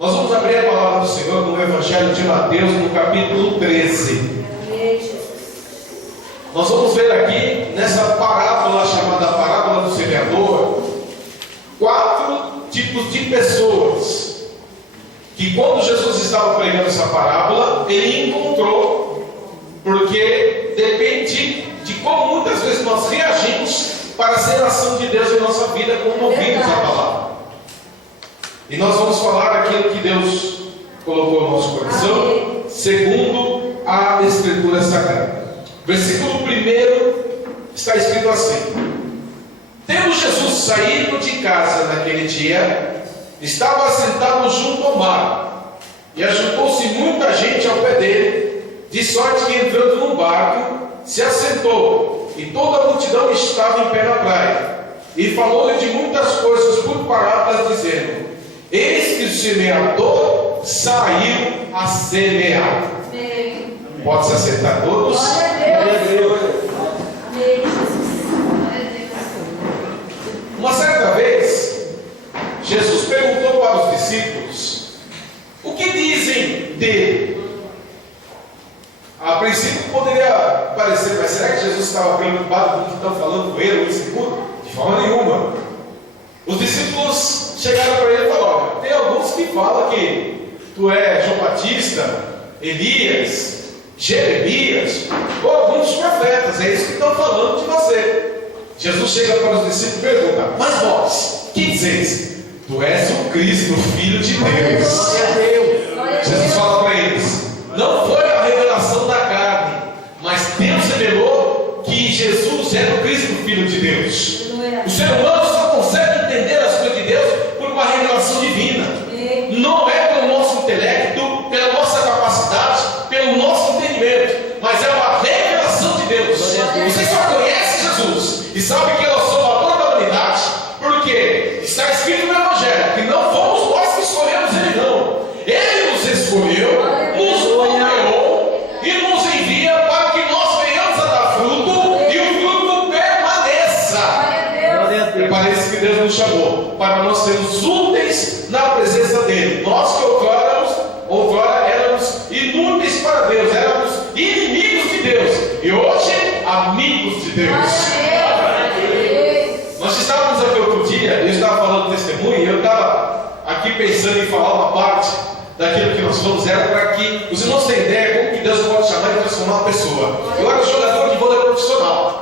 Nós vamos abrir a palavra do Senhor no Evangelho de Mateus, no capítulo 13. Nós vamos ver aqui, nessa parábola chamada parábola do semeador, 4 tipos de pessoas que, quando Jesus estava pregando essa parábola, ele encontrou, porque depende de como muitas vezes nós reagimos para ser a ação de Deus em nossa vida quando ouvimos a palavra. E nós vamos falar aquilo que Deus colocou no nosso coração, segundo a Escritura Sagrada. Versículo 1 está escrito assim: tendo Jesus saído de casa naquele dia, estava assentado junto ao mar, e ajuntou-se muita gente ao pé dele, de sorte que, entrando num barco, se assentou, e toda a multidão estava em pé na praia. E falou-lhe de muitas coisas por parábolas, dizendo: eis que o semeador saiu a semear. Pode se assentar todos? Glória a Deus. Uma certa vez, Jesus perguntou para os discípulos: o que dizem dele? A princípio poderia parecer, mas será que Jesus estava preocupado com o que estão falando com ele, ou inseguro? De forma nenhuma. Os discípulos chegaram para ele e falaram: olha, tem alguns que falam que tu é João Batista, Elias, Jeremias, ou alguns profetas, é isso que estão falando de você. Jesus chega para os discípulos e pergunta: mas vós, que dizeis? Tu és o Cristo, o Filho de Deus. Jesus fala para eles: não foi a revelação da carne, mas Deus revelou que Jesus era o Cristo, o Filho de Deus. O ser humano só consegue entender as coisas de Deus por uma revelação divina. Não é pelo nosso intelecto, pela nossa capacidade, pelo nosso entendimento, mas é uma revelação de Deus. Você só conhece Jesus e sabe que ele é o Salvador da humanidade, porque está escrito no Evangelho que não fomos nós que escolhemos ele, não. Ele nos escolheu, nos nomeou e nos envia para que nós venhamos a dar fruto e o fruto permaneça. Parece que Deus nos chamou para nós sermos úteis na presença dele. Nós que outrora éramos inúteis para Deus, éramos inimigos de Deus, e hoje amigos de Deus. Nós estávamos aqui outro dia, eu estava falando testemunho, e eu estava aqui pensando em falar uma parte daquilo que nós falamos, era para que os irmãos tenham ideia como que Deus pode chamar e transformar uma pessoa. Eu era jogador de vôlei profissional.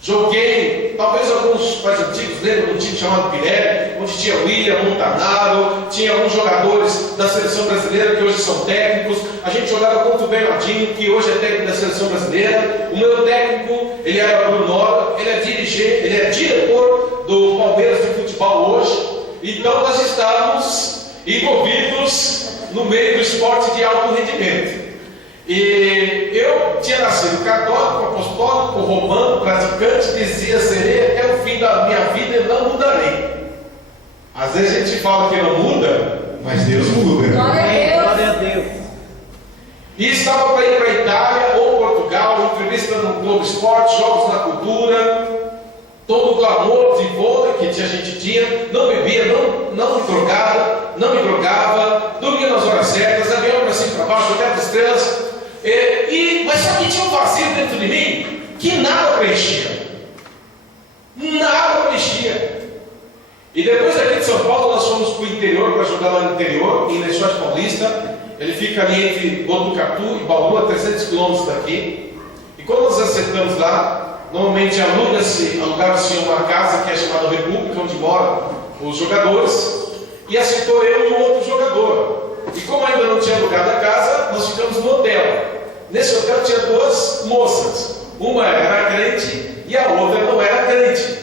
Joguei, talvez alguns mais antigos lembram de um time chamado Pirelli, onde tinha William, Montanaro, tinha alguns jogadores da seleção brasileira que hoje são técnicos. A gente jogava contra o Bernardinho, que hoje é técnico da seleção brasileira. O meu técnico, ele era Bruno Nora, ele é diretor do Palmeiras de futebol hoje. Então nós estávamos envolvidos no meio do esporte de alto rendimento. E eu tinha nascido católico, apostólico, romano, praticante, dizia: serei até o fim da minha vida e não mudarei. Às vezes a gente fala que não muda, mas Deus muda. Glória a Deus. E estava para ir para a Itália ou Portugal, entrevista no Globo Esporte, Jogos na Cultura, todo o clamor de vôlei que a gente tinha, não bebia, não me drogava, dormia nas horas certas, avião para cima e para baixo, olhava estrelas. Mas só que tinha um vazio dentro de mim que nada preenchia. Nada preenchia. E depois aqui de São Paulo nós fomos para o interior, para jogar lá no interior, em Lençóis Paulista. Ele fica ali entre Botucatu e Bauru, a 300 quilômetros daqui. E quando nós acertamos lá, normalmente alugava-se uma casa que é chamada República, onde moram os jogadores. E aceitou eu e um outro jogador. E como ainda não tinha alugado a casa, nós ficamos no hotel. Nesse hotel tinha 2 moças. Uma era crente e a outra não era crente.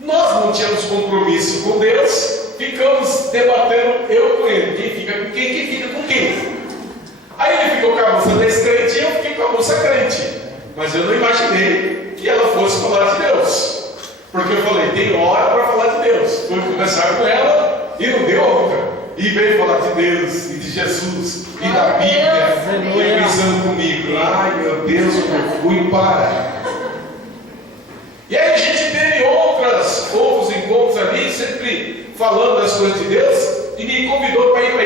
Nós não tínhamos compromisso com Deus, ficamos debatendo eu com ele. Quem fica com quem fica com quem? Aí ele ficou com a moça descrente e eu fiquei com a moça crente. Mas eu não imaginei que ela fosse falar de Deus. Porque eu falei: tem hora para falar de Deus. Fui conversar com ela e não deu outra. E veio falar de Deus e de Jesus e da Bíblia, e pensando comigo: ai meu Deus, eu fui para. E aí a gente teve outros encontros ali, sempre falando das coisas de Deus, e me convidou para ir para a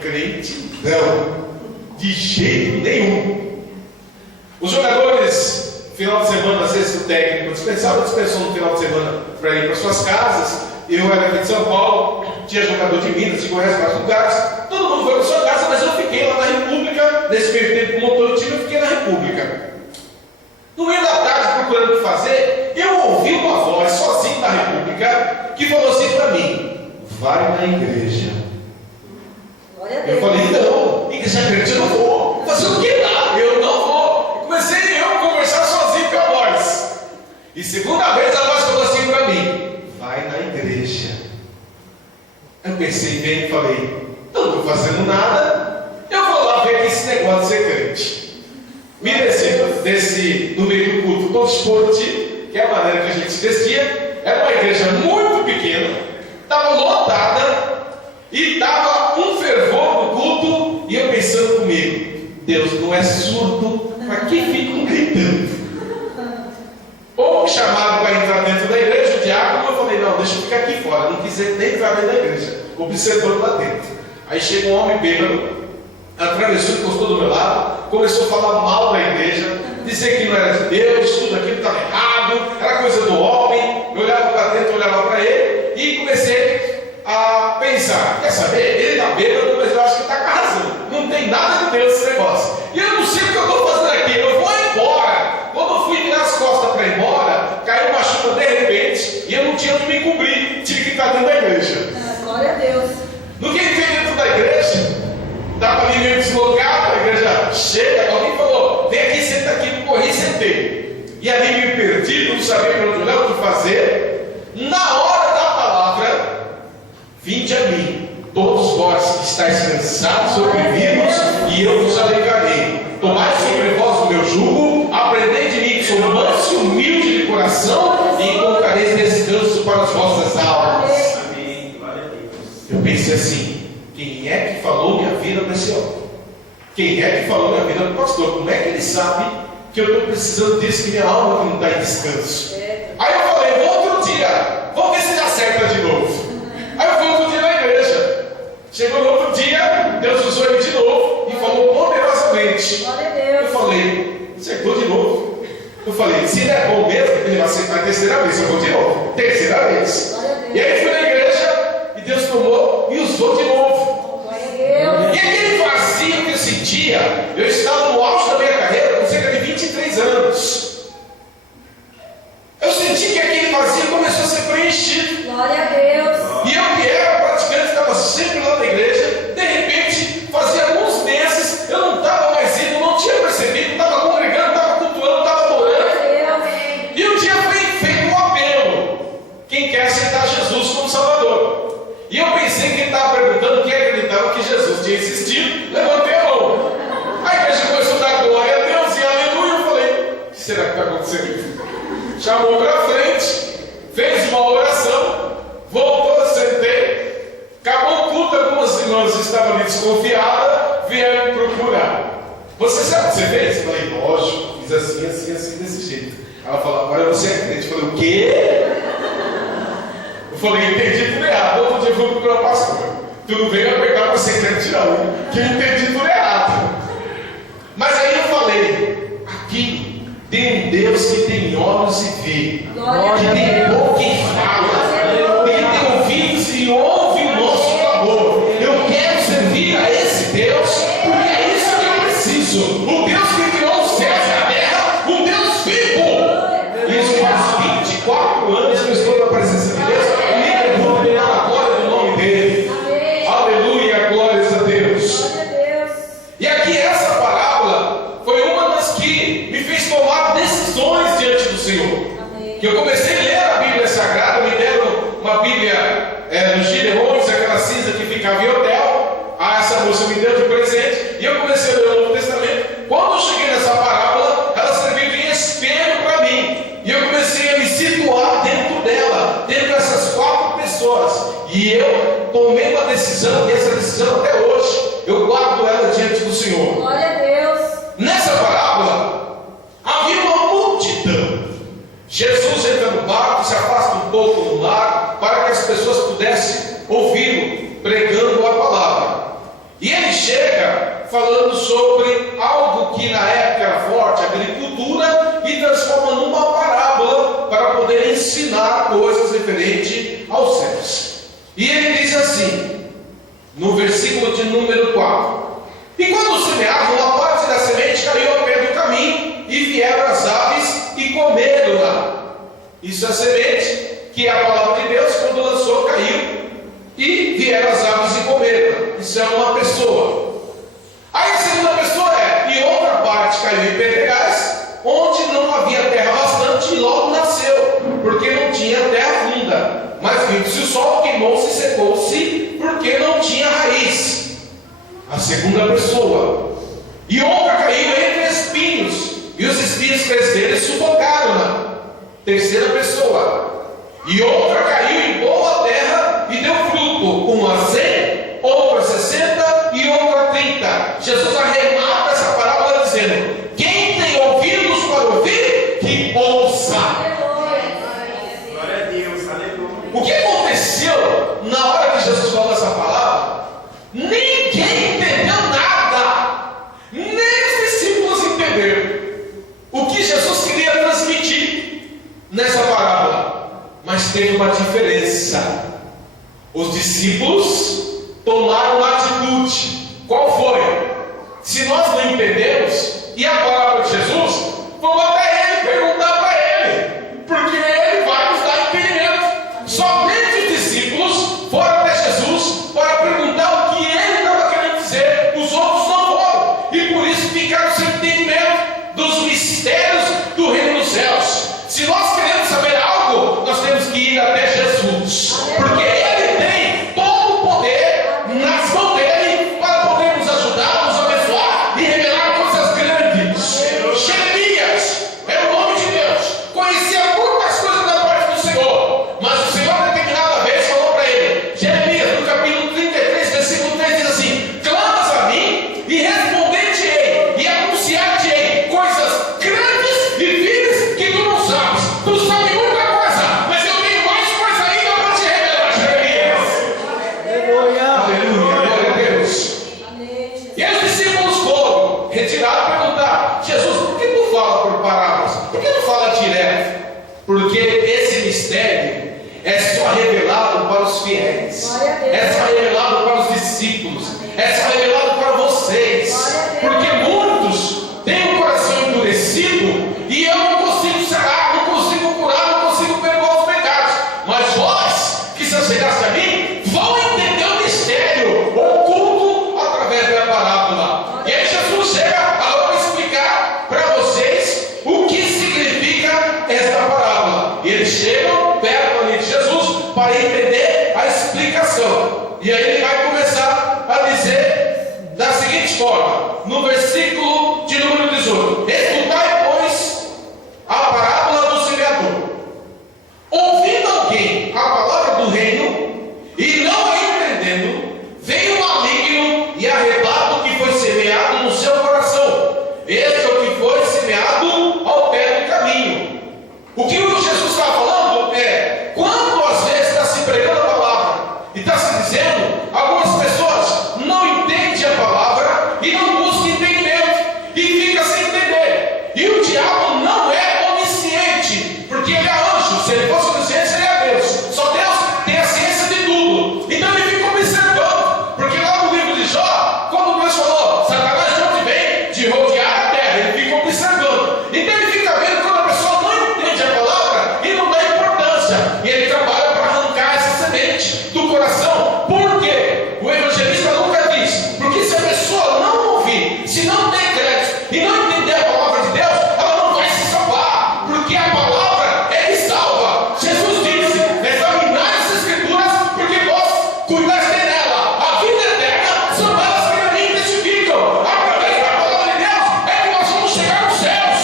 crente não, de jeito nenhum. Os jogadores, final de semana, às vezes o técnico dispensou no final de semana para ir para suas casas. Eu era aqui de São Paulo, tinha jogador de Minas, de Goiás, vários lugares. Todo mundo foi para sua casa, mas eu fiquei lá na República. Nesse meio tempo, como motor do time, eu fiquei na República. No meio da tarde, procurando o que fazer, eu ouvi uma voz sozinho na República que falou assim para mim: vai na igreja. Eu falei: não, igreja grande eu não vou. Fazer o que lá? Eu não vou. Comecei eu a conversar sozinho com a voz. E segunda vez a voz falou assim para mim: vai na igreja. Eu pensei bem e falei: não estou fazendo nada, eu vou lá ver esse negócio de ser crente. Me desci no meio do culto todo esportivo, que é a maneira que a gente se vestia. Era uma igreja muito pequena, estava lotada e estava um fervor no culto. E eu pensando comigo: Deus não é surdo, para que ficam gritando? Ou me chamaram para entrar dentro da igreja, o diácono, eu falei: não, deixa eu ficar aqui fora. Não quis nem entrar dentro da igreja, observando lá dentro. Aí chegou um homem bêbado, atravessou, encostou do meu lado, começou a falar mal da igreja, dizer que não era de Deus, tudo aquilo estava errado, era coisa do homem. Eu olhava para dentro, olhava para ele e comecei a pensar: quer saber? Ele está bêbado, mas eu acho que está com razão. Não tem nada de Deus nesse negócio. E eu não sei o que eu estou fazendo aqui, eu vou embora. Quando eu fui virar as costas para ir embora, caiu uma chuva de repente e eu não tinha onde me cobrir, tive que estar dentro da igreja. Glória a Deus. No que entrei dentro da igreja, estava ali meio deslocado, a igreja cheia. Alguém falou: vem aqui, senta aqui. Corri e sentei. E ali meio perdido, não sabia para onde olhar, o que fazer. Na hora da palavra: vinde a mim, todos vós que estáis cansados e oprimidos, e eu vos alegrarei. Tomai sobre vós o meu jugo, aprendei de mim, que sou manso e humilde de coração, e encontrareis descanso para as vossas almas. Amém. Glória a Deus. Eu pensei assim: quem é que falou minha vida para esse homem? Quem é que falou minha vida para o pastor? Como é que ele sabe que eu estou precisando disso, que minha alma não está em descanso? Aí eu falei: vou outro dia, vamos ver se dá certo de novo. Aí eu fui outro dia na igreja. Chegou no outro dia, Deus usou ele de novo e falou poderosamente. Glória a Deus. Eu falei: acertou de novo? Eu falei: se ele é bom mesmo, ele vai acertar a terceira vez. Eu vou de novo, terceira vez. Glória a Deus. E aí fui na igreja e Deus tomou e usou de novo. Glória a Deus. E aquele vazio que eu sentia, eu estava no auge da minha carreira com cerca de 23 anos. Eu senti que aquele vazio começou a ser preenchido. Glória a Deus. E eu que era praticante, estava sempre lá na igreja. De repente, fazia alguns meses, eu não estava mais indo, não tinha percebido, estava congregando, estava cultuando, estava adorando. Glória a Deus. E um dia foi feito um apelo: quem quer aceitar Jesus como Salvador? E eu pensei que ele estava perguntando quem acreditava que Jesus tinha existido. Levantei a mão. A igreja começou a dar glória a Deus e aleluia. Eu falei: o que será que está acontecendo? Chamou para frente, fez uma oração, voltou, sentei. Acabou o culto, algumas irmãs estavam ali desconfiadas, vieram me procurar. Você sabe o que você fez? Eu falei: lógico, fiz assim, assim, assim, desse jeito. Ela falou: agora você é crente. Eu falei: o quê? Eu falei: entendi tudo errado. Outro dia eu fui procurar o pastor. Tu não veio apertar para ser crente, não, que eu entendi tudo errado. Mas aí eu falei: aqui tem um Deus que tem olhos e vê, Glória a que tem Deus. boca e fala, que tem ouvidos e ouve o nosso clamor. Eu quero servir a esse Deus, porque é isso que eu preciso. O Deus que criou os céus e a terra, um Deus vivo. Isso faz 24 anos que eu estou na presença de Deus e me pergunto pela glória do nome dele. Amém. Aleluia, glórias a Deus. Glória a Deus. E aqui essa parábola foi uma das que me fez tomar decisões diante do Senhor. Amém. Que eu comecei a ler a Bíblia Sagrada, me deram uma Bíblia nos Gideões, aquela cinza que ficava em hotel. Essa moça me deu de presente e eu comecei a ler o Novo Testamento. Quando eu cheguei nessa parábola, ela serviu de espelho para mim. E eu comecei a me situar dentro dela, dentro dessas 4 pessoas. E eu tomei uma decisão, e essa decisão até hoje eu guardo ela diante do Senhor. Glória a Deus. Nessa parábola havia uma multidão. Jesus entra no barco, se afasta um pouco do mar, para que as pessoas pudessem ouvi-lo pregando a palavra. E sobre algo que na época era forte, agricultura, e transforma numa parábola para poder ensinar coisas referentes aos céus. E ele diz assim, no versículo de número 4: E quando semeavam, uma parte da semente caiu ao pé do caminho, e vieram as aves e comeram-na. Isso é a semente, que é a palavra de Deus, quando lançou, caiu, e vieram as aves e comeram. Isso é uma pessoa. Aí a segunda pessoa é: e outra parte caiu em pedregais, onde não havia terra bastante, e logo nasceu, porque não tinha terra funda. Mas vindo-se o sol, queimou-se e secou-se, porque não tinha raiz. A segunda pessoa. E outra caiu entre espinhos, e os espinhos cresceram e sufocaram-na. Terceira pessoa. E outra caiu em boa terra e deu fruto, uma a 100, outra a 60 e outra a 30. Jesus arremata essa parábola dizendo: quem tem ouvidos para ouvir, que ouça. Glória a Deus, aleluia. O que aconteceu na hora que Jesus falou essa palavra? Ninguém entendeu nada, nem os discípulos entenderam o que Jesus queria transmitir nessa parábola. Mas teve uma diferença. Os discípulos tomaram uma atitude. Qual foi? Se nós não entendemos, e a palavra de Jesus, vamos até ele perguntar para ele, porque ele vai nos dar entendimento. Somente os discípulos foram até Jesus para perguntar o que ele estava querendo dizer. Os outros não foram, e por isso ficaram sem entendimento dos mistérios do reino dos céus. Se nós queremos saber algo, nós temos que ir até Jesus, porque ele tem todo o poder nas mãos dele para poder nos ajudar, nos abençoar e revelar coisas grandes. Jeremias é o nome de Deus, conhecia muitas coisas da parte do Senhor, mas o Senhor determinada vez falou para ele: Jeremias, no capítulo 33, versículo 3, diz assim: clamas a mim e responder-te-ei e anunciar-te-ei coisas grandes e firmes que tu não sabes. Tu sabe muita coisa, mas eu tenho mais coisa ainda para te revelar, Jeremias. Aleluia. Aleluia, glória a Deus. E aí os discípulos foram retirados e perguntaram: Jesus, por que tu fala por parábolas? Por que tu fala direto? Porque esse mistério é só revelado para os fiéis, é só revelado para os discípulos, é só revelado para vocês, porque muitos têm um coração endurecido e eu não consigo sarar, não consigo curar, não consigo perdoar os pecados. Mas vós, que se chegaste a mim, vão entender o mistério oculto através da parábola. E aí Jesus chega agora para explicar para vocês o que significa esta parábola. E eles chegam perto ali de Jesus para entender a explicação. E aí ele vai começar a dizer da seguinte forma, no versículo de número 18: escutai, pois, a parábola do semeador. Ouvindo alguém a palavra do reino e não a entendendo, vem o maligno e arrebata o que foi semeado no seu coração. Este é o que foi semeado ao pé do caminho. O que o Jesus está falando é: quando às vezes está se pregando a palavra e está se dizendo, algumas pessoas não entendem a palavra e não buscam entendimento e fica sem entender. E o diabo não é onisciente, porque ele é anjo. Se ele fosse onisciente, seria Deus. Só Deus tem a ciência de tudo. Então ele fica observando, porque lá no livro de Jó, quando Deus falou: Satanás de onde vem? De rodear a terra. Ele fica observando. Então ele fica vendo quando a pessoa não entende a palavra e não dá importância. E ele trabalha para arrancar essa semente do coração. Por quê? O evangelista nunca diz, porque se a pessoa não ouvir, se não tem crédito e não entender a palavra de Deus, ela não vai se salvar, porque a palavra é que salva. Jesus disse: examinai as escrituras, porque vós cuidaste nela. A vida eterna são elas que a mim testificam. Através da palavra de Deus é que nós vamos chegar nos céus.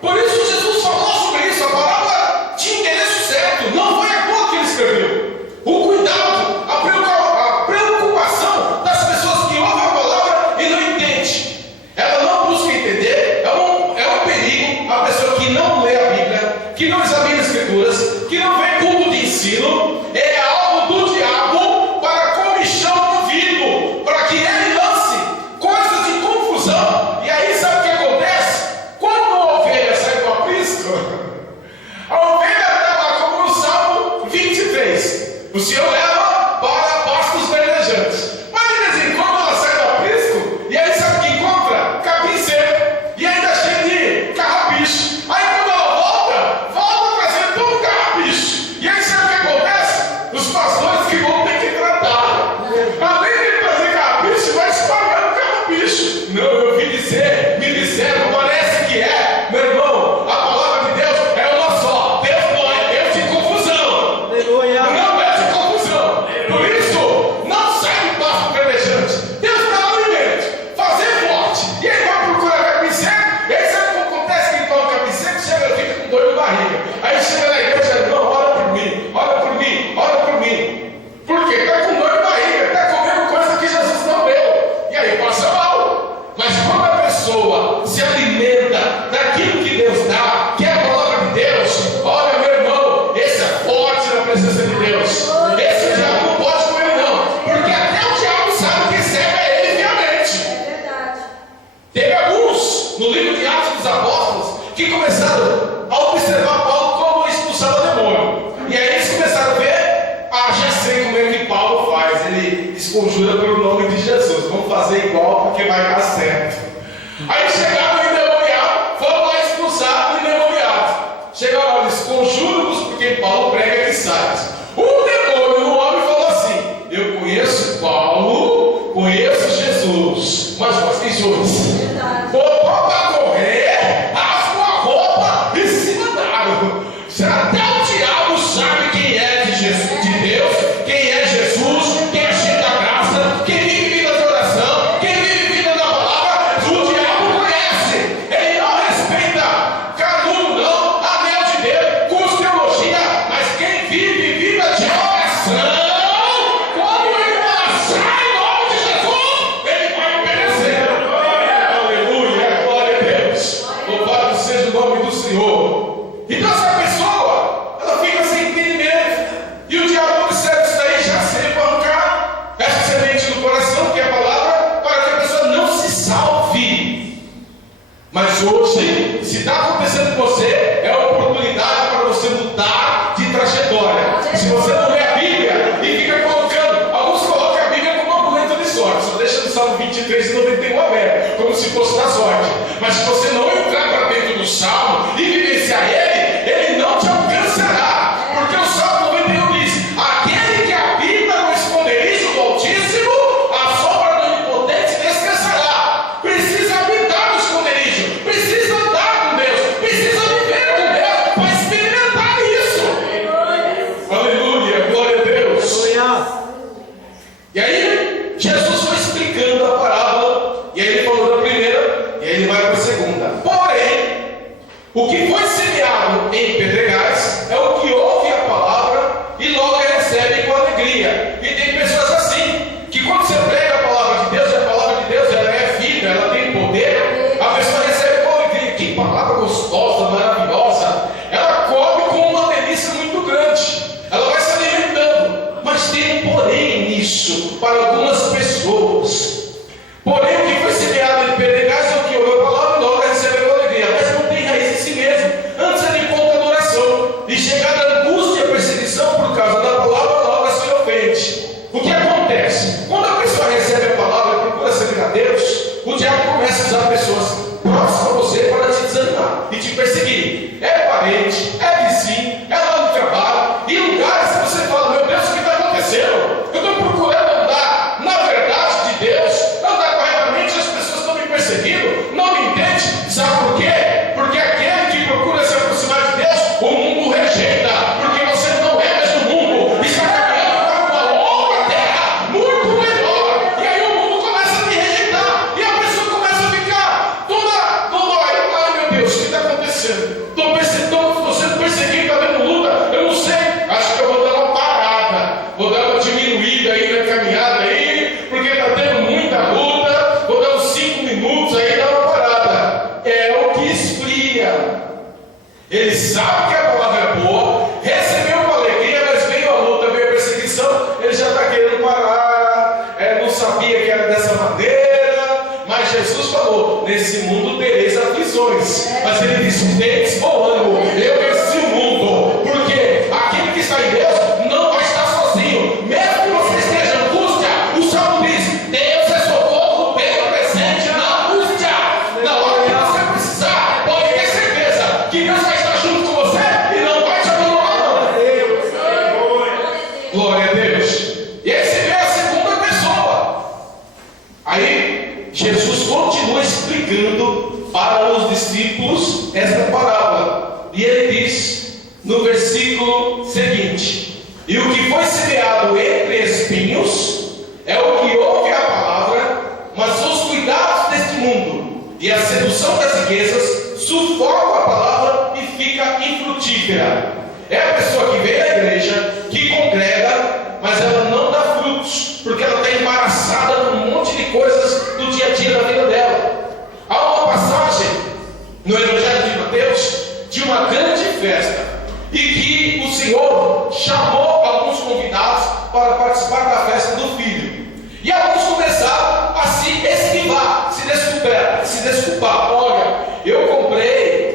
Por isso Jesus falou sobre isso. A palavra tinha endereço certo, não foi à toa que ele escreveu. O cuidado, a preocupação das pessoas que ouvem a palavra e não entendem. Ela não busca entender, é um perigo. A pessoa que não lê a Bíblia, que não examina as escrituras, que não vê culto de ensino, é alvo do diabo para O Senhor leva para pastos verdejantes. Mas de vez em quando ela sai do aprisco e aí sabe o que encontra? Capim seco. E ainda cheio de carrapicho. Aí quando ela volta trazendo todo o carrapicho. E aí sabe o que acontece? Os pastores que vão ter que tratar. Além de trazer carrapicho, vai espalhando carrapicho. Não, eu ouvi dizer, me disseram, parece que é. Meu irmão, a palavra de Deus é uma só. Deus não é Deus de confusão. Aleluia. Não é de confusão. Por isso, não sai do pasto verdejante. Deus dá alimento, fazer forte. E aí vai procurar capim seco. E aí sabe o que acontece? Quem toma capim seco chega e fica com dor de barriga. Aí chega na igreja e diz: irmão, ora por mim, ora por mim, ora por mim. Por quê? Está com dor de barriga, está comendo coisa que Jesus não deu. E aí passa mal. Mas quando a pessoa se alimenta daquilo que Deus dá, que é a palavra de Deus, olha, meu irmão, esse é forte na presença de Deus. Esse o diabo não pode comer, não. Porque até o diabo sabe que serve a ele fielmente. É verdade. Teve alguns no livro de Atos dos Apóstolos que começaram a observar Paulo como expulsava demônio. E aí eles começaram a ver: ah, já sei como é que Paulo faz. Ele desconjura pelo nome de Jesus. Vamos fazer igual porque vai dar certo. Aí chegaram o endemoniado, foram lá expulsar o endemoniado. Chegaram lá, eles conjuram-nos porque Paulo prega que sai. O demônio, o homem, falou assim: eu conheço Paulo, conheço Jesus, mas vocês dois Verdade. botou para correr, rasgou a roupa e se mandaram. Até o diabo sabe quem é de Jesus, de Deus, quem é Jesus, quem é cheio da graça, quem vive vida de oração, quem vive vida da palavra. O diabo conhece. Ele não respeita canudo, não, anel de Deus, curso de teologia, mas quem vive vida de oração, quando ele passar em nome de Jesus, ele vai obedecer. Aleluia, glória a Deus. Louvado seja o nome do Senhor. Então essa pessoa, ela fica sem entendimento. E o diabo observa isso daí, já sei para arrancar essa semente do coração, que é a palavra, para que a pessoa não se salve. Mas hoje, se está acontecendo com você, é a oportunidade para você mudar de trajetória. Se você não lê a Bíblia e fica colocando, alguns colocam a Bíblia como uma boleta de sorte, só deixa no Salmo 23 e 91 aberto, como se fosse da sorte. Mas se você não entrar para dentro do Salmo e vivenciar ele não te alcançará. Porque o Salmo 91 diz: aquele que habita no esconderijo do Altíssimo, a sombra do Onipotente descansará. Precisa habitar no esconderijo, precisa andar com Deus, precisa viver com Deus para experimentar isso. Aleluia, glória a Deus. Aleluia. E aí, Jesus foi explicando a parábola, e aí ele falou da primeira, e aí ele vai para a segunda. Porém, o que foi semeado em pedregais é o que ouve a palavra e logo a recebe com alegria. E tem pessoas assim, que quando você prega a palavra de Deus, a palavra de Deus ela é vida, ela tem poder, a pessoa recebe com alegria. Que palavra gostosa, maravilhosa. Ela come com uma delícia muito grande, ela vai se alimentando. Mas tem um porém nisso, para algumas pessoas. Porém, o que foi semeado em pedregais é o que ouve a palavra e logo a recebe com alegria. Mas não tem raiz em si mesmo. Antes é de pouca duração. E chegada a angústia e a perseguição por causa da palavra, logo se ofende. O que acontece? Quando a pessoa recebe a palavra e procura servir a Deus, o diabo começa a usar pessoas próximas a você para te desanimar e te perseguir. É parente, é vizinho, é lá no trabalho, em lugares que você fala: meu Deus, o que está acontecendo? Eu estou procurando andar na verdade de Deus, andar corretamente, as pessoas estão me perseguindo, não me entende. Sabe por quê? Porque aquele que procura se aproximar de Deus, o mundo rejeita, porque você não é mais do mundo, está caminhando para uma outra terra muito melhor. E aí o mundo começa a te rejeitar, e a pessoa começa a ficar toda ai meu Deus, o que está acontecendo? Estou sendo perseguido, está vendo luta, eu não sei, acho que eu vou dar uma parada, vou dar uma diminuída aí na caminhada aí, porque está tendo muita luta, vou dar uns 5 minutos aí, dá uma parada. É o que esfria. Ele sabe que a palavra é boa, recebeu com alegria, mas veio a luta, veio a perseguição, ele já está querendo parar, não sabia que era dessa maneira, mas Jesus falou: nesse mundo tereis aflições, mas ele disse: tereis bom ânimo, eu venci o mundo, porque aquele que está em Deus não vai estar sozinho. explicando para os discípulos esta parábola. E ele diz no versículo seguinte: e o que foi semeado entre espinhos é o que ouve a palavra, mas os cuidados deste mundo e a sedução das riquezas sufocam a palavra e fica infrutífera. É a pessoa que vem na igreja, que congrega, mas ela não dá frutos, porque ela está embaraçada com um monte de coisas do dia a dia da vida dela. Há uma passagem no Evangelho de Mateus de uma grande festa, e que o Senhor chamou alguns convidados para participar da festa do Filho. E alguns começaram a se esquivar, se desculpar. Olha, eu comprei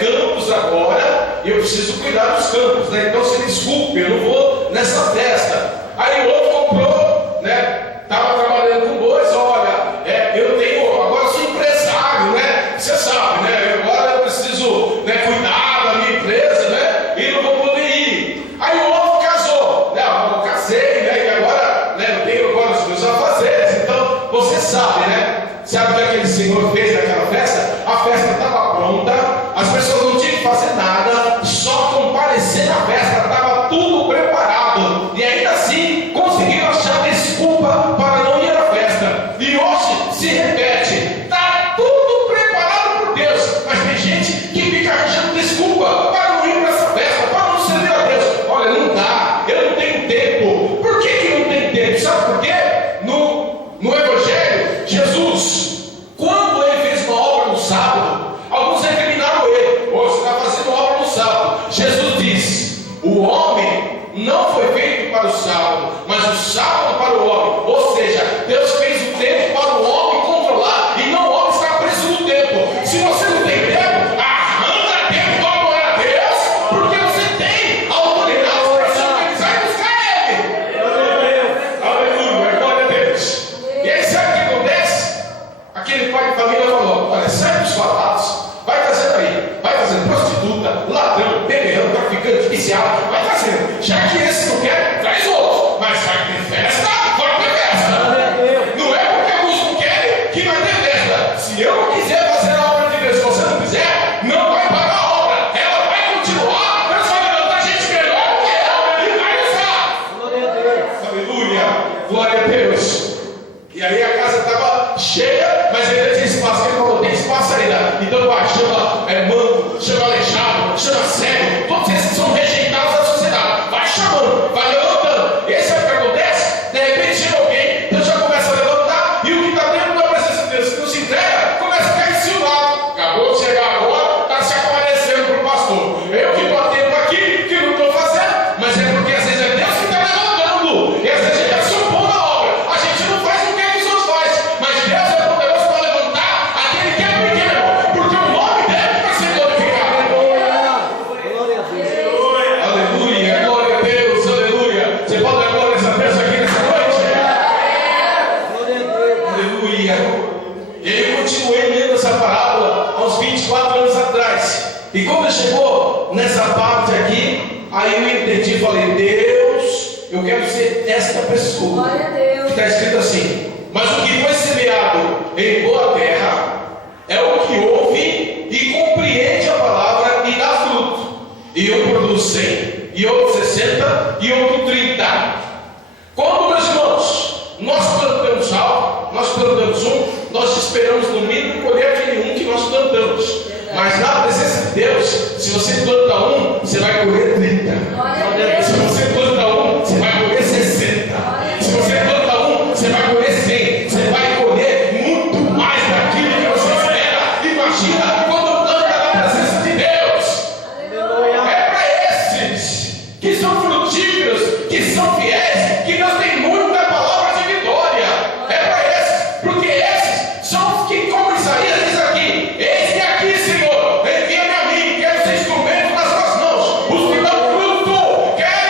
campos agora e eu preciso cuidar dos campos, né? Então se desculpe, eu não vou nessa festa. Aí o outro comprou, né? Estava trabalhando com dois, olha, eu tenho, agora sou empresário, né? Você sabe, né? Agora eu preciso, né, cuidar da minha empresa, né? E não vou poder ir. Aí o outro casou, né? Eu casei, né? E agora, né, eu tenho agora os meus afazeres. Então, você sabe, né? Sabe o que aquele senhor fez naquela festa? A festa estava pronta, as pessoas não tinham que fazer nada, só comparecer na festa, estava tudo preparado. E ainda assim, conseguiram achar desculpa para não ir à festa. E hoje se repete, está tudo preparado por Deus, mas tem gente que fica arranjando desculpa para não ir para essa festa, para não servir a Deus. Olha, não dá, eu não tenho tempo. Por que não tem tempo? Sabe por quê? No Evangelho, Jesus, quando ele fez uma obra no sábado, alguns recriminaram ele: você está fazendo obra no sábado. Jesus diz: o homem não foi feito para o sábado, mas o sábado para o homem. Ou seja, Deus fez o tempo para o homem controlar, e não o homem estar preso no tempo. Se você não tem tempo, arranca tempo para adorar a Deus, porque você tem a autoridade para se organizar e buscar Ele. Aleluia, glória a Deus. E aí sabe o que acontece? Aquele pai de família falou: olha, sai dos falados, vai trazendo aí, vai trazendo prostituta, ladrão, beberrão, traficante, viciado, vai trazendo. Já que esse não quer, traz outro. Mas vai ter festa, vai ter festa. Não é porque alguns não querem que vai ter festa. Se eu não quiser fazer a obra de Deus, se você não quiser, não vai parar a obra. Ela vai continuar, Deus vai levantar gente melhor que eu e vai usar. Aleluia, glória a Deus. E aí a casa estava cheia, mas ainda tinha espaço. Ele falou: tem espaço ainda. Então vai, chama manco, chama aleijado, chama cego. Todos esses são rejeitados da sociedade. Vai chamando, vai levantando. Esse é o que acontece. De repente chega alguém, Deus já começa a levantar, e o que está dentro da presença de Deus, que não se entrega, começa a ficar enciumado. Acabou de chegar agora, está se aparecendo para o pastor. Eu que estou atento aqui, que não estou fazendo, mas é porque às vezes é Deus que está levantando, e às vezes a gente está se opondo à obra. A gente não faz o que os outros fazem, mas Deus é poderoso para levantar aquele que é pequeno, porque o nome dele vai ser glorificado. Glória a Deus. Aleluia, glória a Deus, aleluia. Você pode dar glória a Deus aqui nessa noite? Glória a Deus. Aleluia. E aí eu continuei lendo essa parábola há uns 24 anos atrás. E quando chegou nessa parte aqui, aí eu entendi e falei: Deus, eu quero ser esta pessoa. Glória a Deus. Que está escrito assim: mas o que foi semeado em boa terra é o que ouve e compreende a palavra e dá fruto. E um produz 100, e outro 60, e outro 30. Quando, meus irmãos, nós plantamos algo, nós plantamos nós esperamos no mínimo colher aquele que nós plantamos. Mas na presença de Deus, se você planta você vai colher 30. Glória a Deus. Se você planta você vai colher 60. Se você planta você vai colher 100. Você vai colher muito mais daquilo que você espera. Imagina quando planta na presença de Deus. Aleluia. É para esses que são frutíferos, que são fiéis, que Deus tem muita palavra de vitória. É para esses, porque esses são os que, como Isaías diz aqui: eis-me aqui, Senhor, envia-me a mim, quero ser instrumento nas tuas mãos. Os que dão fruto, quero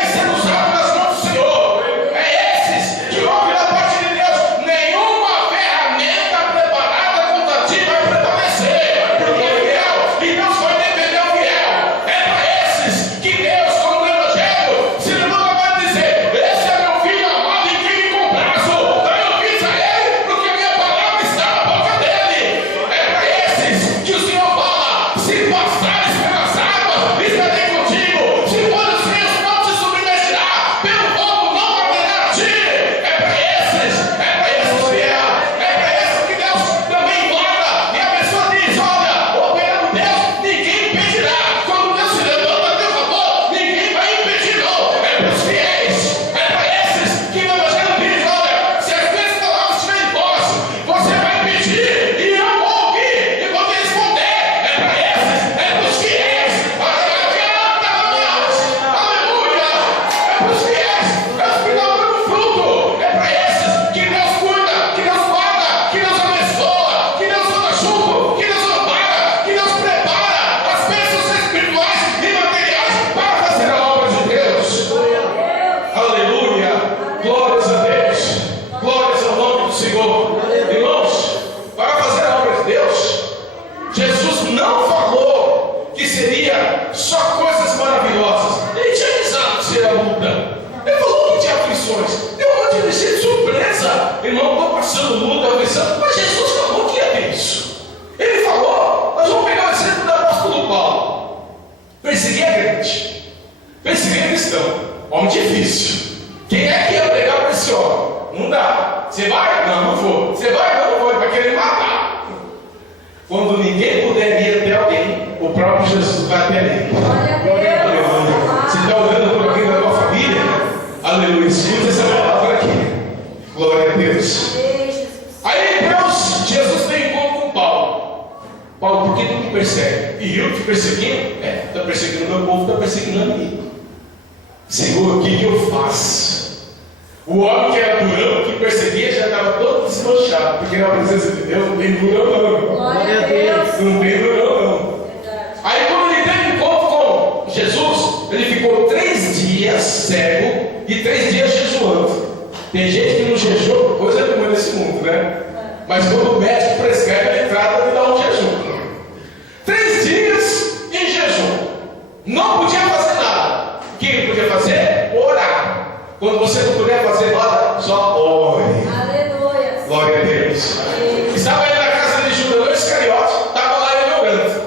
Homem difícil. Quem é que ia pregar para esse homem? Não dá. Você vai? Não, não vou. Você vai? Não, não vou. Ele vai querer matar. Quando ninguém puder ir até alguém, o próprio Jesus vai até ele. Glória a Deus. Você está orando por alguém da tua família? Aleluia. Escuta essa palavra aqui. Glória a Deus. Aí Deus, Jesus tem encontro com Paulo. Paulo, por que tu me persegue? E eu te perseguindo? Está perseguindo o meu povo, está perseguindo a mim. Senhor, o que eu faço? O homem que era durão, que perseguia, já estava todo desmanchado, porque na presença de Deus não tem durão não. Glória a Deus. Não tem durão não. Aí quando ele teve encontro com Jesus, ele ficou 3 dias cego e 3 dias jejuando. Tem gente que não jejua, coisa nenhuma nesse mundo, né? Mas quando o médico prescreve, ele trata de dar um jejum. 3 dias em jejum. Não podia fazer nada. O que ele podia fazer? Orar. Quando você não puder fazer nada, só ore. Aleluia. Glória a Deus. Estava ele na casa de Judas Iscariote, estava lá ele orando.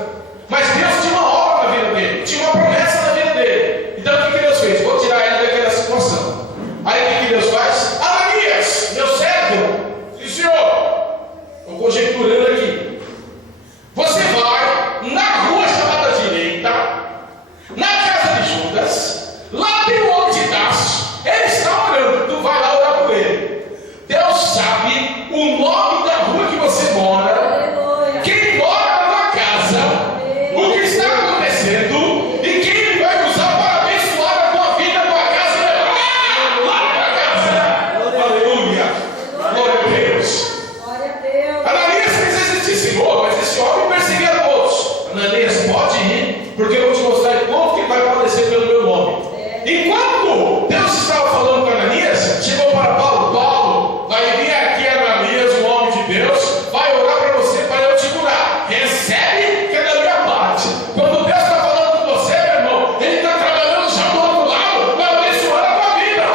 Mas Deus tinha uma obra na vida dele, tinha uma promessa na vida dele. Então o que Deus fez? Vou tirar ele daquela situação. Aí o que Deus faz? Ananias, meu servo, sim senhor, estou conjecturando aqui. Você vai na rua chamada direita, na casa de Judas, lá tem o homem de Tarso. Ele está orando, tu vai lá orar por ele. Deus sabe o nome da rua que você mora, Aleluia. quem mora na tua casa, o que está acontecendo e quem ele vai usar para abençoar a tua vida, a tua casa e levar lá para casa. Aleluia. Glória a Deus. Glória a Deus. Ananias fez esse Senhor, mas esse homem perseguia a todos. Ananias, pode ir, porque eu vou te mostrar quanto que vai padecer pelo meu nome. Enquanto Deus estava falando com Ananias, chegou para Paulo: Paulo, vai vir aqui Ananias, um homem de Deus, vai orar para você para eu te curar. Recebe que a minha parte. Quando Deus está falando com você, meu irmão, Ele está trabalhando já do outro lado para abençoar a tua vida.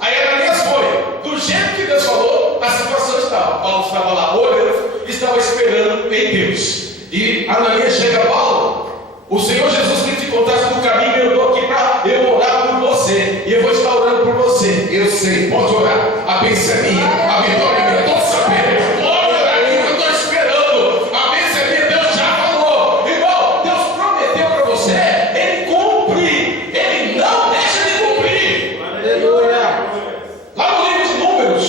Aí Ananias foi, do jeito que Deus falou, a situação estava. Paulo estava lá orando, estava esperando em Deus. E Ananias chega a Paulo: o Senhor Jesus que te contasse no caminho, eu estou aqui para eu orar por você. E eu vou estar orando por você. Eu sei, pode orar. A bênção é minha, a vitória é minha. Estou sabendo. Pode orar aqui que eu estou esperando. A bênção é minha, Deus já falou. Irmão, Deus prometeu para você, Ele cumpre. Ele não deixa de cumprir. Aleluia. Lá no livro de Números,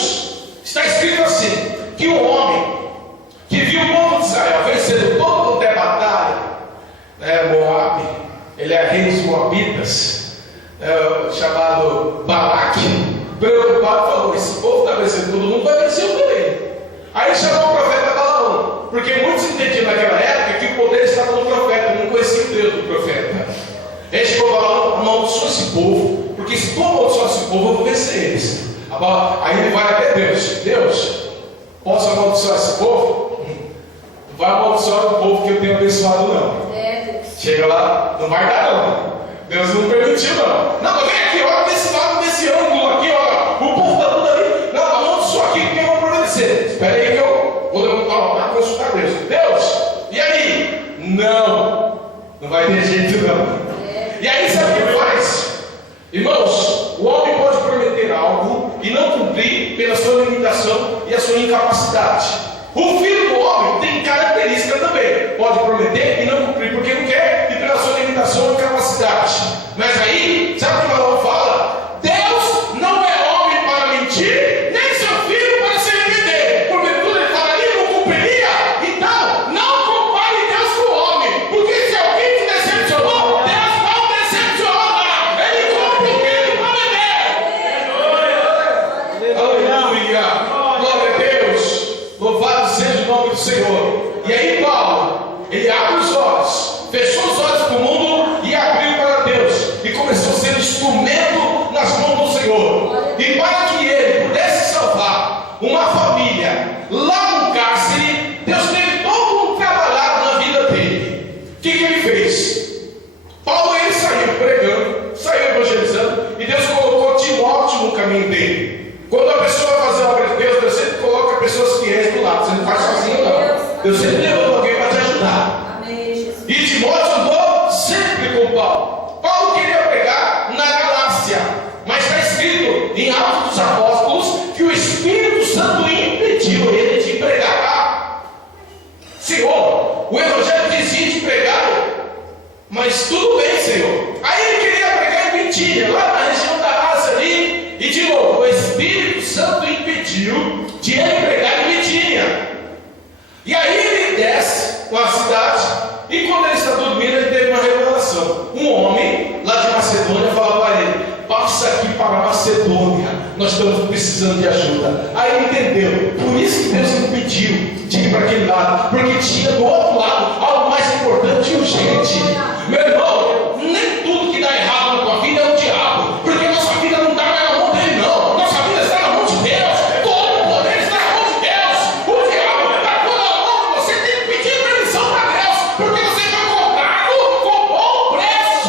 está escrito assim: que o homem que viu o povo de Israel vencendo todo quanto é batalha, Moabe, ele é rei dos Moabitas, chamado Balaque, preocupado, falou: esse povo está vencendo todo mundo, vai vencer o também. Aí chamou o profeta Balaão, porque muitos entendiam naquela época que o poder estava no profeta, não conhecia o Deus do profeta. Ele chegou a Balaão: amaldiçoa esse povo, porque se tu amaldiçoar esse povo, eu vou vencer eles. Aí ele vai até Deus: Deus, posso amaldiçoar esse povo? Não vai amaldiçoar o povo que eu tenho abençoado, não. Chega lá, não vai dar não. Deus não permitiu não. Não, vem aqui, olha desse lado, desse ângulo aqui, olha. O povo está tudo ali. Não, amaldiçoa aqui que eu vou providenciar. Espera aí que eu vou levantar uma mão e consultar Deus. Deus, e aí? Não vai ter jeito não. E aí sabe o que ele faz? Irmãos, o homem pode prometer algo e não cumprir pela sua limitação e a sua incapacidade. O filho do homem tem característica também. Pode prometer e não cumprir porque não quer e pela sua limitação e incapacidade. Mas aí, sabe o que o Balaão fala? Deus não é homem para mentir, nem seu filho para se arrepender. Porventura ele falaria e não cumpriria? Então, não compare Deus com o homem. Porque se alguém te decepcionou, Deus não decepciona. Ele cumpre o que ele prometeu. Aleluia. Glória a Deus. Louvado seja o nome do Senhor. E aí Paulo, ele abre os olhos, fechou os olhos para o mundo e abriu para Deus, e começou a ser instrumento nas mãos do Senhor. E para que ele pudesse salvar uma família lá no cárcere, Deus teve todo um trabalhado na vida dele. O que ele fez? Paulo, ele saiu pregando, saiu evangelizando, e Deus colocou Timóteo no caminho dele. Quando a pessoa vai fazer a obra de Deus, Deus sempre coloca pessoas fiéis do lado. Você não faz sozinho não. Deus sempre levanta alguém para te ajudar. Amém, Jesus. E Timóteo andou sempre com Paulo. Paulo queria pregar na em Atos dos Apóstolos, que o Espírito Santo impediu ele de pregar lá. Senhor, o Evangelho dizia de pregar, mas tudo bem, Senhor. Aí ele queria pregar em Bitínia, lá na região da Ásia ali, e de novo, o Espírito Santo impediu de ele pregar em Bitínia. E aí ele desce com a cidade, e quando ele está dormindo, ele teve uma revelação. Um homem lá de Macedônia falou para ele: passa aqui para a Macedônia, nós estamos precisando de ajuda. Aí ele entendeu, por isso que Deus impediu de ir para aquele lado, porque tinha do outro lado algo mais importante e urgente. Meu irmão, nem tudo que dá errado na tua vida é o diabo, porque nossa vida não está mais na mão dele, não. Nossa vida está na mão de Deus. Todo o poder está na mão de Deus. O diabo está toda na mão. Você tem que pedir permissão para Deus, porque você foi comprado com bom preço.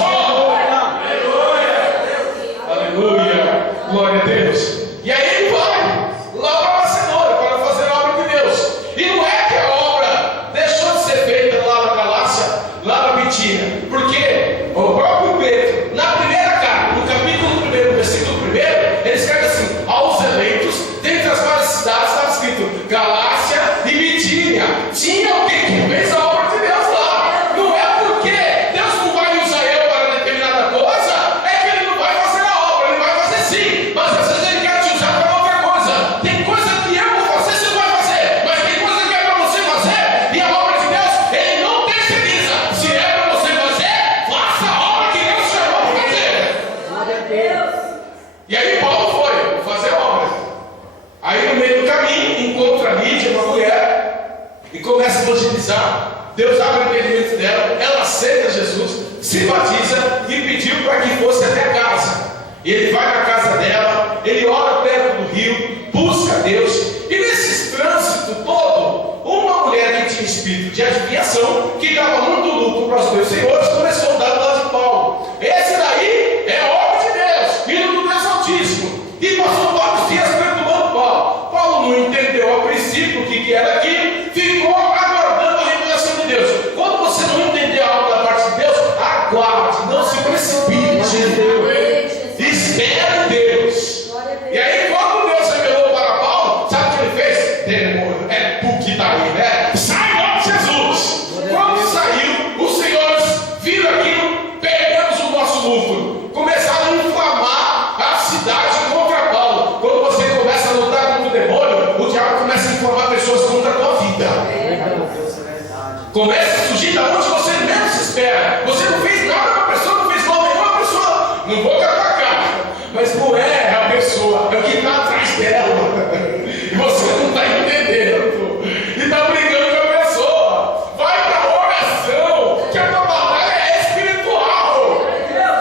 Aleluia. Glória a Deus. E aí ele vai lá para Macedônia para fazer a obra de Deus. E não é que a obra deixou de ser feita lá na Galácia, lá na Bitínia, porque o próprio Pedro, na primeira carta, no capítulo 1, versículo 1, ele escreve assim: aos eleitos, dentre as várias cidades, estava escrito Galácia e Bitínia. Tinha alguém que fez a obra de Deus lá. Não é porque Deus não vai usar eu para determinada coisa, é que ele não vai fazer a obra. Ele vai fazer sim, mas às vezes ele quer te usar para outra coisa. Tem coisa que eu vou fazer, você vai fazer, mas tem coisa que é para você fazer, e a obra de Deus, ele não terceiriza. Se é para você fazer, faça a obra que Deus chamou para fazer. Glória a Deus. E aí Paulo foi fazer a obra. Aí no meio do caminho encontra a Lídia, uma mulher, e começa a evangelizar. Deus abre o entendimento dela, ela aceita Jesus, se batiza e pediu para que fosse até a casa. E ele vai na casa dela, ele ora perto do rio, busca Deus, e nesse trânsito todo, uma mulher que tinha espírito de adivinhação, que dava muito lucro para os meus senhores, começou a andar do lado de Paulo. Esse daí é obra de Deus, filho do Deus Altíssimo. E passou vários dias perturbando Paulo. Paulo não entendeu a princípio o que era aquilo, ficou aguardando a revelação de Deus. Quando você não entender algo da parte de Deus, aguarde, não se precipite. Espera em Deus. E aí, quando Deus revelou para Paulo, sabe o que ele fez? Demônio, é tu que está aí, né? Sai logo, Jesus! Quando saiu, os senhores viram aquilo, pegamos o nosso lucro, começaram a inflamar a cidade contra Paulo. Quando você começa a lutar contra o demônio, o diabo começa a inflamar pessoas contra a tua vida. Começa a surgir da onde você menos se espera. Você não fez nada com a pessoa, não fez mal nenhuma pessoa. Não vou catar a cara, mas não é a pessoa, é o que está atrás dela. E você não está entendendo. E está brigando com a pessoa. Vai para a oração, que a tua batalha é espiritual.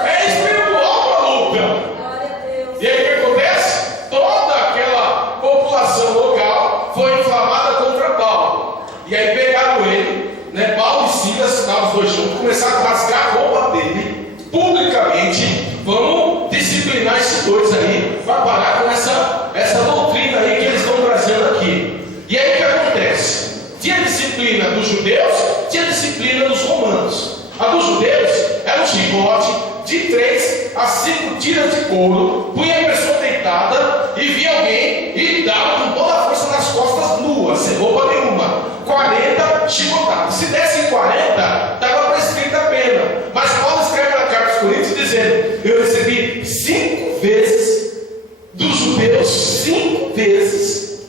É espiritual a luta. Glória a Deus. E aí o que acontece? Toda aquela população local foi inflamada contra Paulo. E aí pegaram ele, né? Paulo e Silas, estavam os dois juntos, começaram a rasgar a roupa dele publicamente. Vamos disciplinar esses dois aí para parar com essa doutrina aí que eles estão trazendo aqui. E aí o que acontece? Tinha a disciplina dos judeus, tinha a disciplina dos romanos. A dos judeus era um chicote de 3 a 5 tiras de couro, punha a pessoa deitada e via alguém e dava com toda a força nas costas nuas, sem roupa nenhuma. 40 chicotadas. Se dessem 40, estava prescrita a pena. Mas Paulo escreve na carta aos Coríntios dizendo: eu recebi 5 vezes dos judeus, 5 vezes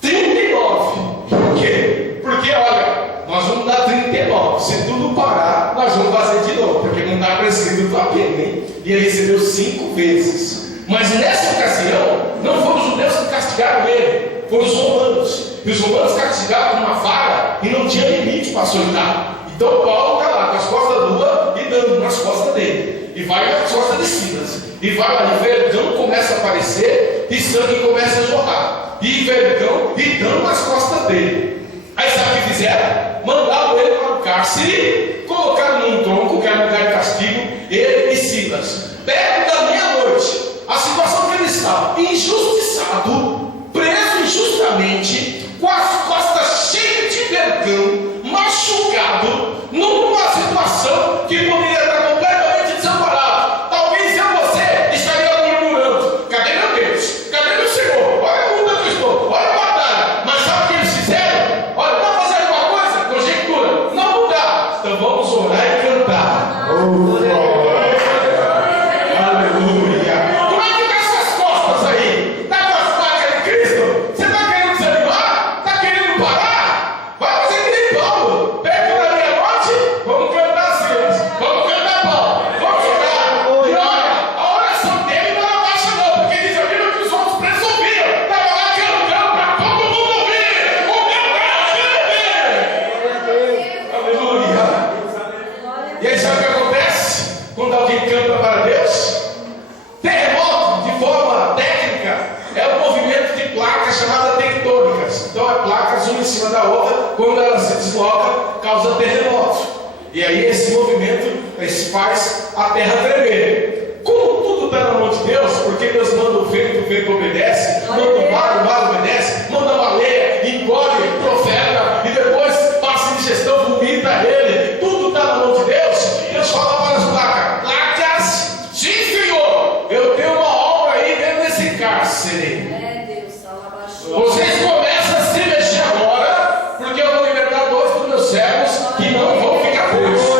39. Por quê? Porque olha, nós vamos dar 39. Se tudo parar, nós vamos fazer de novo, porque não está prescrito tua pena, hein? E ele recebeu 5 vezes. Mas nessa ocasião, não foram os judeus que castigaram ele, foram os romanos. E os romanos castigavam com uma vara e não tinha limite para açoitar. Então Paulo está lá com as costas nuas e dando nas costas dele. E vai nas costas de Silas. E vai lá, e vergão começa a aparecer e sangue começa a jorrar. E vergão e dando nas costas dele. Aí sabe o que fizeram? Mandaram ele para o cárcere, colocaram num tronco, que era um lugar de castigo, ele e Silas. Perto da meia-noite, a situação que ele estava, injustiçado, preso injustamente, com as costas cheias de vergão, machucado, numa situação que poderia estar completamente desamparado. Talvez eu e você estaria murmurando: cadê meu E aí esse movimento faz a terra tremer. Como tudo está na mão de Deus, porque Deus manda o vento obedece, manda o mar obedece, manda a baleia, engole, profeta, e depois passa indigestão, vomita ele. Tudo está na mão de Deus. Deus fala para as placas, sim, Senhor, eu tenho uma obra aí dentro desse cárcere. Vocês começam a se mexer agora, porque eu vou libertar 2 dos meus servos que não vão ficar presos.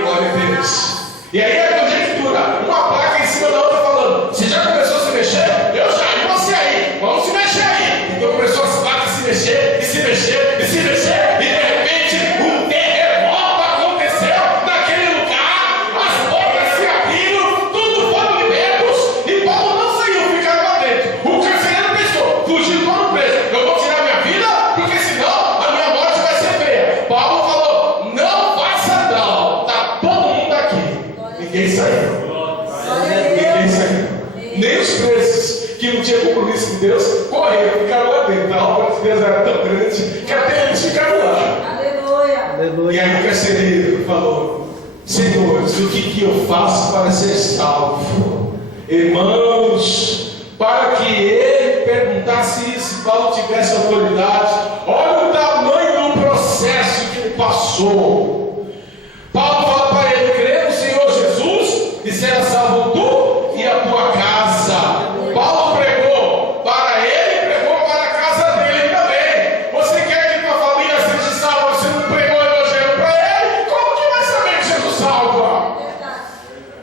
Glória a Deus. E aí a conjectura, uma placa em cima da outra falando: você já começou a se mexer? Eu já, e você aí? Vamos se mexer aí. Então começou as placas a se mexer, e se mexer, e se mexer, e de repente um terremoto aconteceu naquele lugar, as portas se abriram, tudo foram libertos, e Paulo não saiu, ficaram lá dentro. O carcereiro pensou: fugiu todo preso, eu vou tirar minha vida, porque senão a minha morte vai ser feia. Paulo falou: não faça não, está todo mundo aqui. Ninguém saiu. Ninguém saiu. Nem os presos que não tinham compromisso com Deus correram, ficaram lá dentro. A obra de Deus era tão grande que até eles ficaram lá. E aí o carcereiro falou: Senhores, o que eu faço para ser salvo? Irmãos, para que ele perguntasse isso, Paulo tivesse autoridade. Olha o tamanho do processo que ele passou. Paulo fala para ele: crê no Senhor Jesus e será salvo tu e a tua casa. Paulo pregou para ele e pregou para a casa dele também. Você quer que tua família seja salva? Você não pregou o evangelho para ele? Como que vai saber que Jesus salva?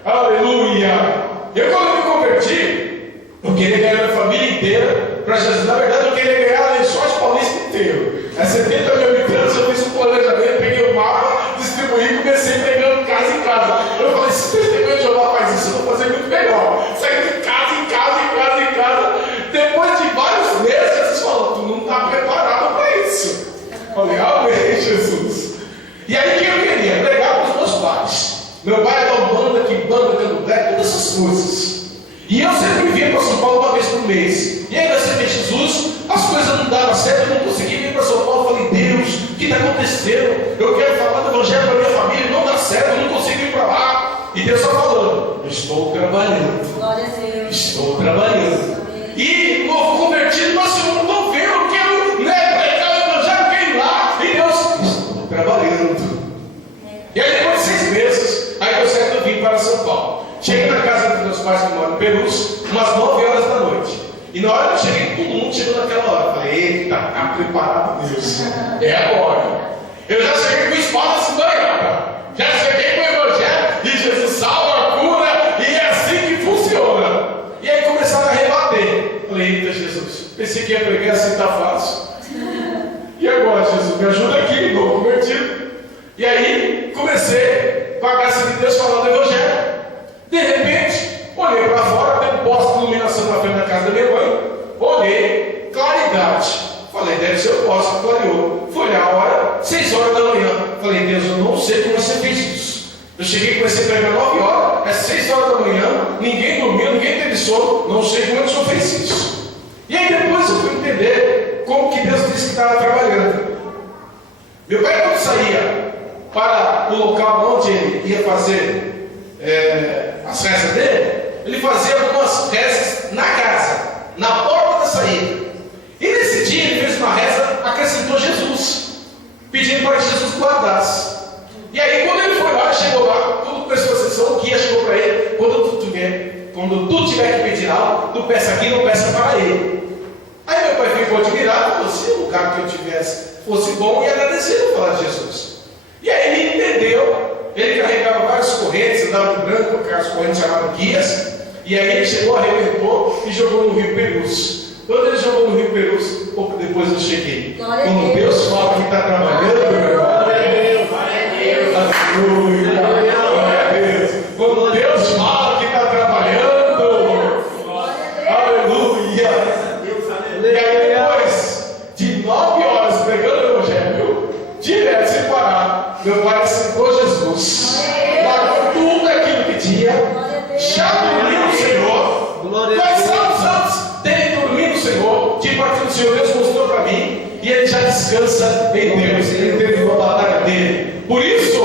Aleluia! Eu, quando me converti, eu queria ganhar a família inteira para Jesus. Na verdade, eu queria ganhar Lençóis Paulista inteiro. É 70 mil habitantes. Eu fiz um planejamento, peguei o mapa, distribuí e comecei pegando casa em casa. Eu falei: se o testemunho de Jeová faz isso, eu vou fazer muito melhor. Saí de casa em casa, em casa, em casa. Depois de vários meses, Jesus falou: tu não está preparado para isso. Eu falei: amém, Jesus. E aí o que eu queria? Pregar para os meus pais. Meu pai era banda, candomblé, todas essas coisas. E eu sempre vinha para São Paulo uma vez por mês. E ainda sem Jesus, as coisas não davam certo, eu não conseguia vir para São Paulo. Eu falei: Deus, o que está acontecendo? Eu quero falar do evangelho para minha família, não dá certo, eu não consigo ir para lá. E Deus está falando: estou trabalhando. Glória a Deus. Estou trabalhando. E novo convertido, mas eu não estou vendo, eu quero pregar o evangelho, quero ir lá. E Deus: estou trabalhando. E aí depois de 6 meses, aí deu certo, eu vim para São Paulo. Cheguei na casa dos meus pais que moram em Perus, umas 9 horas da noite. E na hora que eu cheguei, todo mundo chegou naquela hora. Eu falei: eita, está preparado, Deus. É agora. Eu já cheguei com espada assim banhada. Já cheguei com o evangelho e Jesus salva, cura, e é assim que funciona. E aí começaram a rebater. Falei: eita, Jesus, pensei que ia pregar assim, tá fácil. E agora, Jesus, me ajuda aqui, novo convertido. E aí comecei, com a graça de Deus, falando do evangelho. De repente, olhei para fora, tem um poste de iluminação na frente da casa da minha mãe. Olhei, claridade. Falei: deve ser o poste que clareou. Fui olhar a hora, 6 horas da manhã. Falei: Deus, eu não sei como você fez isso. Eu cheguei, comecei a pregar 9 horas, é 6 horas da manhã, ninguém dormiu, ninguém teve sono. Não sei como é que o senhor fez isso. E aí depois eu fui entender como que Deus disse que estava trabalhando. Meu pai, quando saía para o local onde ele ia fazer as rezas dele, ele fazia algumas rezas na casa, na porta da saída. E nesse dia ele fez uma reza, acrescentou Jesus, pedindo para que Jesus guardasse. E aí quando ele foi lá, chegou lá, tudo prestou atenção, o guia chegou para ele: quando tu tiver que pedir algo, tu peça aqui, não peça para ele. Aí meu pai ficou admirado, falou: se o lugar que eu tivesse fosse bom, ia agradecer a falar de Jesus. E aí ele entendeu. Ele carregava várias correntes, andava de branco, aquelas correntes chamadas guias. E aí ele chegou, arrebentou e jogou no rio Perus. Quando ele jogou no rio Perus, pouco depois eu cheguei. Quando Deus fala que está trabalhando, meu irmão, aleluia, glória a Deus. Quando Deus fala que está trabalhando, aleluia. E aí depois de 9 horas pregando o evangelho, direto, sem parar, meu pai aceitou Jesus, largou tudo aquilo que tinha, já dormiu no Senhor. Quais são os anos dele dormir no Senhor, de partir do Senhor? Deus mostrou para mim, e ele já descansa em Deus. Ele terminou a batalha dele. Por isso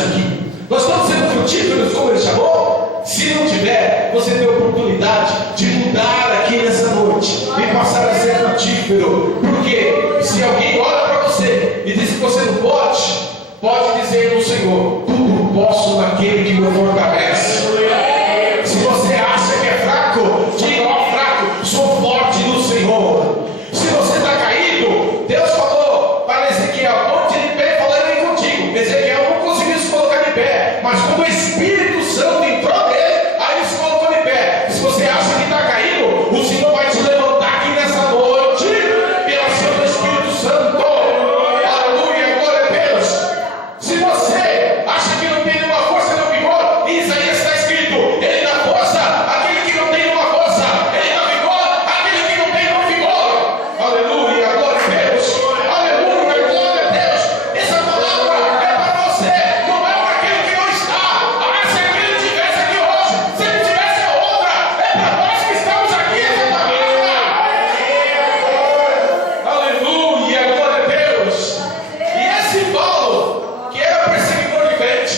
frutos aqui? Nós estamos sendo frutíferos como Ele chamou? Se não tiver, você tem a oportunidade de mudar aqui nessa noite e passar a ser frutífero. Porque se alguém olha para você e diz que você não pode dizer no Senhor: tudo posso naquele que me fortalece. Se você acha que é fraco, diga: ó fraco, sou forte no Senhor. Se você está caído, Deus falou para Ezequiel: ponte de pé, falando contigo. Ezequiel não conseguiu se colocar de pé, mas quando o Espírito Santo entrou nele, aí ele se colocou de pé. Se você acha que está caído, o Senhor vai te levantar aqui nessa noite, pela ação do Espírito Santo. Aleluia, glória a Deus. Se você acha que não tem nenhuma força no vigor, em Isaías está escrito: Ele dá força àquele que não tem nenhuma força, Ele dá vigor àquele que não tem nenhum vigor. Aleluia, glória a Deus. Aleluia, glória a Deus. Essa palavra é para você, não é para aquele que não está. Ah, se aquele estivesse aqui hoje, se ele tivesse a outra, é para nós que estamos aqui essa palavra. Aleluia, glória a Deus. E esse Paulo, que era perseguidor de crente,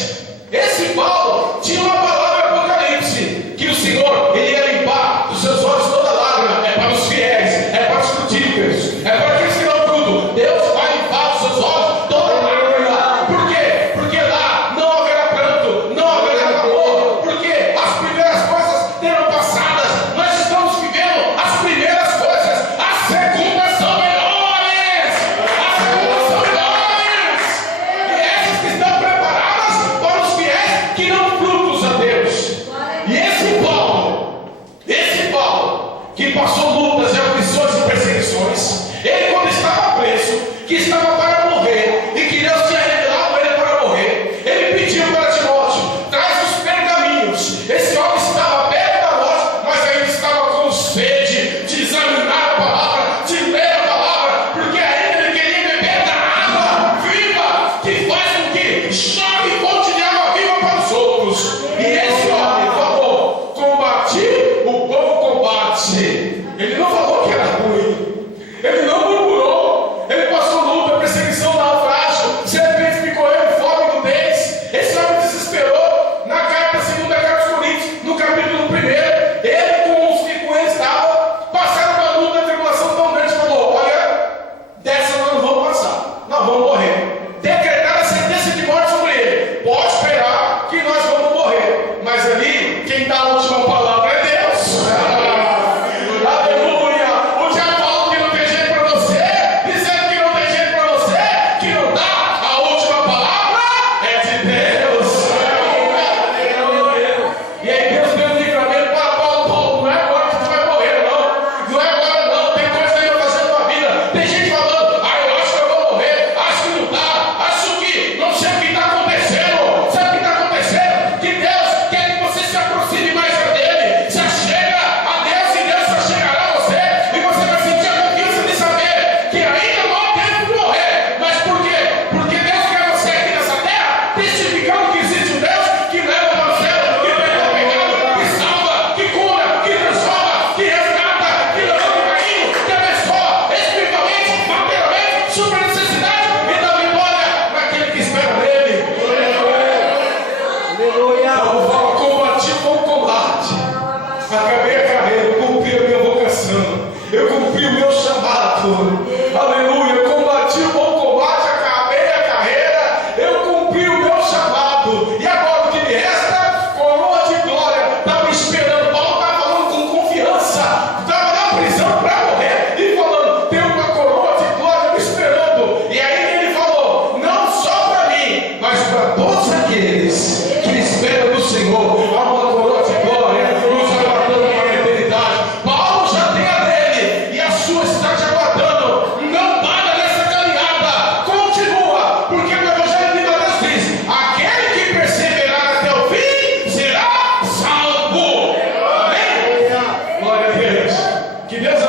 esse Paulo tinha uma palavra em Apocalipse, que o Senhor, Ele ia limpar dos seus olhos toda lágrima. É para os fiéis, é para os frutíferos, é para aqueles que dão fruto. Deus vai limpar dos seus olhos toda lágrima. Por quê? Porque lá não haverá pranto, não haverá clamor, porque as primeiras coisas terão passadas. Nós estamos vivendo as primeiras coisas, as segundas são melhores. As segundas são melhores. E essas que estão preparadas para os fiéis que dão frutos a Deus. E esse Paulo, que passou lutas e aflições e perseguições, ele, quando estava preso, que estava para morrer, e que Deus tinha revelado ele para morrer, ele pediu para Timóteo: traz os pergaminhos. Esse homem estava perto da morte, mas ainda estava com sede de examinar a palavra, de ler a palavra, porque ainda ele queria beber da água viva, que faz com que chove fonte de água viva para os outros. E esse homem falou: combati o bom combate. Ele não falou que era ruim, ele não murmurou, ele passou luta, perseguição, naufrágio, serpentes picoeiro, fome, nudez. Esse homem desesperou. Na carta, segunda carta aos Coríntios, no capítulo 1, ele com os que com ele estavam, passaram uma luta, tribulação tão grande, falou: olha, dessa nós não vamos passar, nós vamos morrer. Decretaram a sentença de morte sobre ele. Pode esperar que nós vamos morrer. Mas ali, quem dá a última palavra é Deus. Aleluia. O diabo falou que não tem jeito para você, dizendo que não tem jeito para você, que não dá. A última palavra é de Deus. E aí Deus deu um livramento para Paulo: não é agora que tu vai morrer, não. Não é agora, não. Tem coisa aí para fazer na tua vida. Tem gente falando: eu acho que eu vou morrer, acho que não dá, acho que não sei o que está acontecendo. Sabe o que está acontecendo? Que Deus quer que você se aproxime mais dele. Se achega a Deus e Deus se achegará a você. E você vai sentir a confiança de saber que ainda não há tempo de morrer. Mas por quê? Porque Deus quer você aqui nessa terra, testificando que existe um Deus que leva para o céu, que perdoa o pecado, que salva, que cura, que transforma, que resgata, que levanta o caminho, que abençoa espiritualmente, materialmente, super necessidade e dá vitória naquele que espera nele. Aleluia. Paulo fala: combati o bom combate, acabei a carreira, eu cumpri a minha vocação, eu cumpri o meu chamado. Aleluia. Combati o bom combate, acabei a carreira, eu cumpri o meu chamado. E agora o que me resta? Coroa de glória. Estava esperando. Paulo estava falando com confiança, estava na prisão para morrer e falando: tem uma coroa de glória me esperando. E aí ele falou: não só para mim, mas para todos aqueles que esperam no Senhor. Há uma coroa de glória nos aguardando para a eternidade. Paulo já tem a dele, e a sua está te aguardando. Não para nessa caminhada, continua, porque o Evangelho de Mateus diz: aquele que perseverar até o fim será salvo. Amém? Glória a Deus. Que Deus